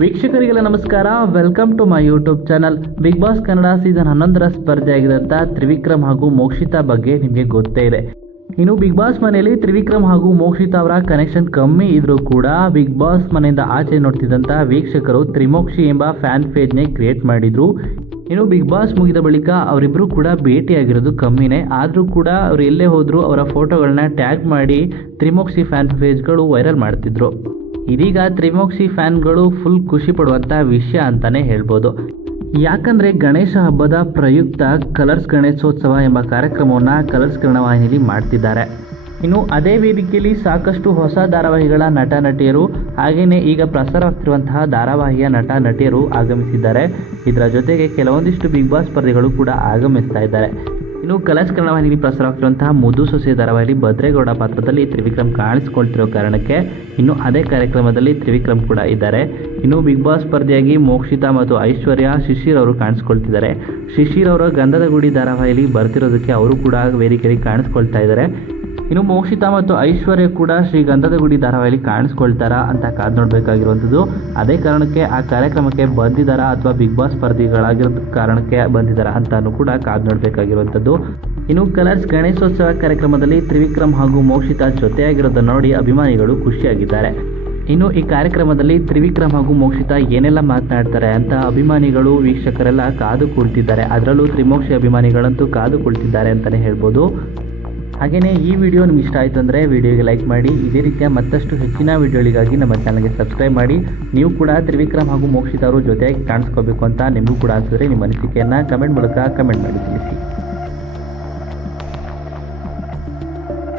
ವೀಕ್ಷಕರಿಗೆಲ್ಲ ನಮಸ್ಕಾರ. Welcome to my YouTube channel. Bigg Boss Kannada season 11ರ ಸ್ಪರ್ಧೆಯಾಗಿದ್ದಂಥ ತ್ರಿವಿಕ್ರಮ್ ಹಾಗೂ ಮೋಕ್ಷಿತಾ ಬಗ್ಗೆ ನಿಮಗೆ ಗೊತ್ತೇ ಇದೆ. ಇನ್ನು ಬಿಗ್ ಬಾಸ್ ಮನೆಯಲ್ಲಿ ತ್ರಿವಿಕ್ರಮ್ ಹಾಗೂ ಮೋಕ್ಷಿತಾ ಅವರ ಕನೆಕ್ಷನ್ ಕಮ್ಮಿ ಇದ್ರೂ ಕೂಡ ಬಿಗ್ ಬಾಸ್ ಮನೆಯಿಂದ ಆಚೆ ನೋಡ್ತಿದ್ದಂಥ ವೀಕ್ಷಕರು ತ್ರಿಮೋಕ್ಷಿ ಎಂಬ ಫ್ಯಾನ್ ಪೇಜ್ನೇ ಕ್ರಿಯೇಟ್ ಮಾಡಿದ್ರು. ಇನ್ನು ಬಿಗ್ ಬಾಸ್ ಮುಗಿದ ಬಳಿಕ ಅವರಿಬ್ಬರು ಕೂಡ ಭೇಟಿಯಾಗಿರೋದು ಕಮ್ಮಿನೇ. ಆದರೂ ಕೂಡ ಅವರು ಎಲ್ಲೇ ಹೋದರೂ ಅವರ ಫೋಟೋಗಳನ್ನ ಟ್ಯಾಗ್ ಮಾಡಿ ತ್ರಿಮೋಕ್ಷಿ ಫ್ಯಾನ್ ಪೇಜ್ಗಳು ವೈರಲ್ ಮಾಡ್ತಿದ್ರು. ಇದೀಗ ತ್ರಿಮೋಕ್ಷಿ ಫ್ಯಾನ್ಗಳು ಫುಲ್ ಖುಷಿ ಪಡುವಂಥ ವಿಷಯ ಅಂತಲೇ ಹೇಳ್ಬೋದು. ಯಾಕಂದರೆ ಗಣೇಶ ಹಬ್ಬದ ಪ್ರಯುಕ್ತ ಕಲರ್ಸ್ ಗಣೇಶೋತ್ಸವ ಎಂಬ ಕಾರ್ಯಕ್ರಮವನ್ನು ಕಲರ್ಸ್ ಕನ್ನಡ ವಾಹಿನಿಯಲ್ಲಿ ಮಾಡ್ತಿದ್ದಾರೆ. ಇನ್ನು ಅದೇ ವೇದಿಕೆಯಲ್ಲಿ ಸಾಕಷ್ಟು ಹೊಸ ಧಾರಾವಾಹಿಗಳ ನಟ ನಟಿಯರು ಹಾಗೆಯೇ ಈಗ ಪ್ರಸಾರವಾಗ್ತಿರುವಂತಹ ಧಾರಾವಾಹಿಯ ನಟ ನಟಿಯರು ಆಗಮಿಸಿದ್ದಾರೆ. ಇದರ ಜೊತೆಗೆ ಕೆಲವೊಂದಿಷ್ಟು ಬಿಗ್ ಬಾಸ್ ಸ್ಪರ್ಧೆಗಳು ಕೂಡ ಆಗಮಿಸ್ತಾ ಇದ್ದಾರೆ. ಇನ್ನು ಕಲರ್ಸ್ ಕನ್ನಡ ವಾಹಿನಿಯಲ್ಲಿ ಪ್ರಸಾರವಾಗ್ತಿರುವಂತಹ ಮುದ್ದು ಸೊಸೆ ಧಾರಾವಾಹಿಯಲ್ಲಿ ಭದ್ರೇಗೌಡ ಪಾತ್ರದಲ್ಲಿ ತ್ರಿವಿಕ್ರಮ್ ಕಾಣಿಸ್ಕೊಳ್ತಿರೋ ಕಾರಣಕ್ಕೆ ಇನ್ನು ಅದೇ ಕಾರ್ಯಕ್ರಮದಲ್ಲಿ ತ್ರಿವಿಕ್ರಮ್ ಕೂಡ ಇದ್ದಾರೆ. ಇನ್ನು ಬಿಗ್ ಬಾಸ್ ಸ್ಪರ್ಧೆಯಾಗಿ ಮೋಕ್ಷಿತಾ ಮತ್ತು ಐಶ್ವರ್ಯ ಶಿಶಿರ್ ಅವರು ಕಾಣಿಸ್ಕೊಳ್ತಿದ್ದಾರೆ. ಶಿಶಿರ್ ಅವರ ಗಂಧದ ಗುಡಿ ಧಾರಾವಾಹಿಯಲ್ಲಿ ಬರ್ತಿರೋದಕ್ಕೆ ಅವರು ಕೂಡ ವೇದಿಕೆಯಲ್ಲಿ ಕಾಣಿಸ್ಕೊಳ್ತಾ ಇದ್ದಾರೆ. ಇನ್ನು ಮೋಕ್ಷಿತಾ ಮತ್ತು ಐಶ್ವರ್ಯ ಕೂಡ ಶ್ರೀ ಗಂಧದ ಗುಡಿ ಧಾರಾವಾಹಿಯಲ್ಲಿ ಕಾಣಿಸ್ಕೊಳ್ತಾರಾ ಅಂತ ಕಾದು ನೋಡಬೇಕಾಗಿರುವಂಥದ್ದು. ಅದೇ ಕಾರಣಕ್ಕೆ ಆ ಕಾರ್ಯಕ್ರಮಕ್ಕೆ ಬಂದಿದ್ದಾರಾ ಅಥವಾ ಬಿಗ್ ಬಾಸ್ ಸ್ಪರ್ಧಿಗಳಾಗಿರೋ ಕಾರಣಕ್ಕೆ ಬಂದಿದ್ದಾರಾ ಅಂತಾನು ಕೂಡ ಕಾದು ನೋಡಬೇಕಾಗಿರುವಂಥದ್ದು. ಇನ್ನು ಕಲರ್ಸ್ ಗಣೇಶೋತ್ಸವ ಕಾರ್ಯಕ್ರಮದಲ್ಲಿ ತ್ರಿವಿಕ್ರಮ್ ಹಾಗೂ ಮೋಕ್ಷಿತಾ ಜೊತೆಯಾಗಿರೋದನ್ನು ನೋಡಿ ಅಭಿಮಾನಿಗಳು ಖುಷಿಯಾಗಿದ್ದಾರೆ. ಇನ್ನು ಈ ಕಾರ್ಯಕ್ರಮದಲ್ಲಿ ತ್ರಿವಿಕ್ರಮ್ ಹಾಗೂ ಮೋಕ್ಷಿತಾ ಏನೆಲ್ಲ ಮಾತನಾಡ್ತಾರೆ ಅಂತ ಅಭಿಮಾನಿಗಳು ವೀಕ್ಷಕರೆಲ್ಲ ಕಾದು ಕುಳಿತಿದ್ದಾರೆ. ಅದರಲ್ಲೂ ತ್ರಿಮೋಕ್ಷಿ ಅಭಿಮಾನಿಗಳಂತೂ ಕಾದು ಕುಳಿತಿದ್ದಾರೆ ಅಂತಲೇ ಹೇಳ್ಬೋದು. ಹಾಗೆಯೇ ಈ ವಿಡಿಯೋ ನಿಮ್ಗೆ ಇಷ್ಟ ಆಯಿತು ಅಂದರೆ ವಿಡಿಯೋಗೆ ಲೈಕ್ ಮಾಡಿ. ಇದೇ ರೀತಿಯ ಮತ್ತಷ್ಟು ಹೆಚ್ಚಿನ ವಿಡಿಯೋಗಳಿಗಾಗಿ ನಮ್ಮ ಚಾನಲ್ಗೆ ಸಬ್ಸ್ಕ್ರೈಬ್ ಮಾಡಿ. ನೀವು ಕೂಡ ತ್ರಿವಿಕ್ರಮ್ ಹಾಗೂ ಮೋಕ್ಷಿತಾ ಅವರು ಜೊತೆಯಾಗಿ ಕಾಣಿಸ್ಕೋಬೇಕು ಅಂತ ನಿಮಗೂ ಕೂಡ ಅನಿಸಿದ್ರೆ ನಿಮ್ಮ ಅನಿಸಿಕೆಯನ್ನು ಕಮೆಂಟ್ ಮೂಲಕ ಕಮೆಂಟ್ ಮಾಡಿ ತಿಳಿಸಿ.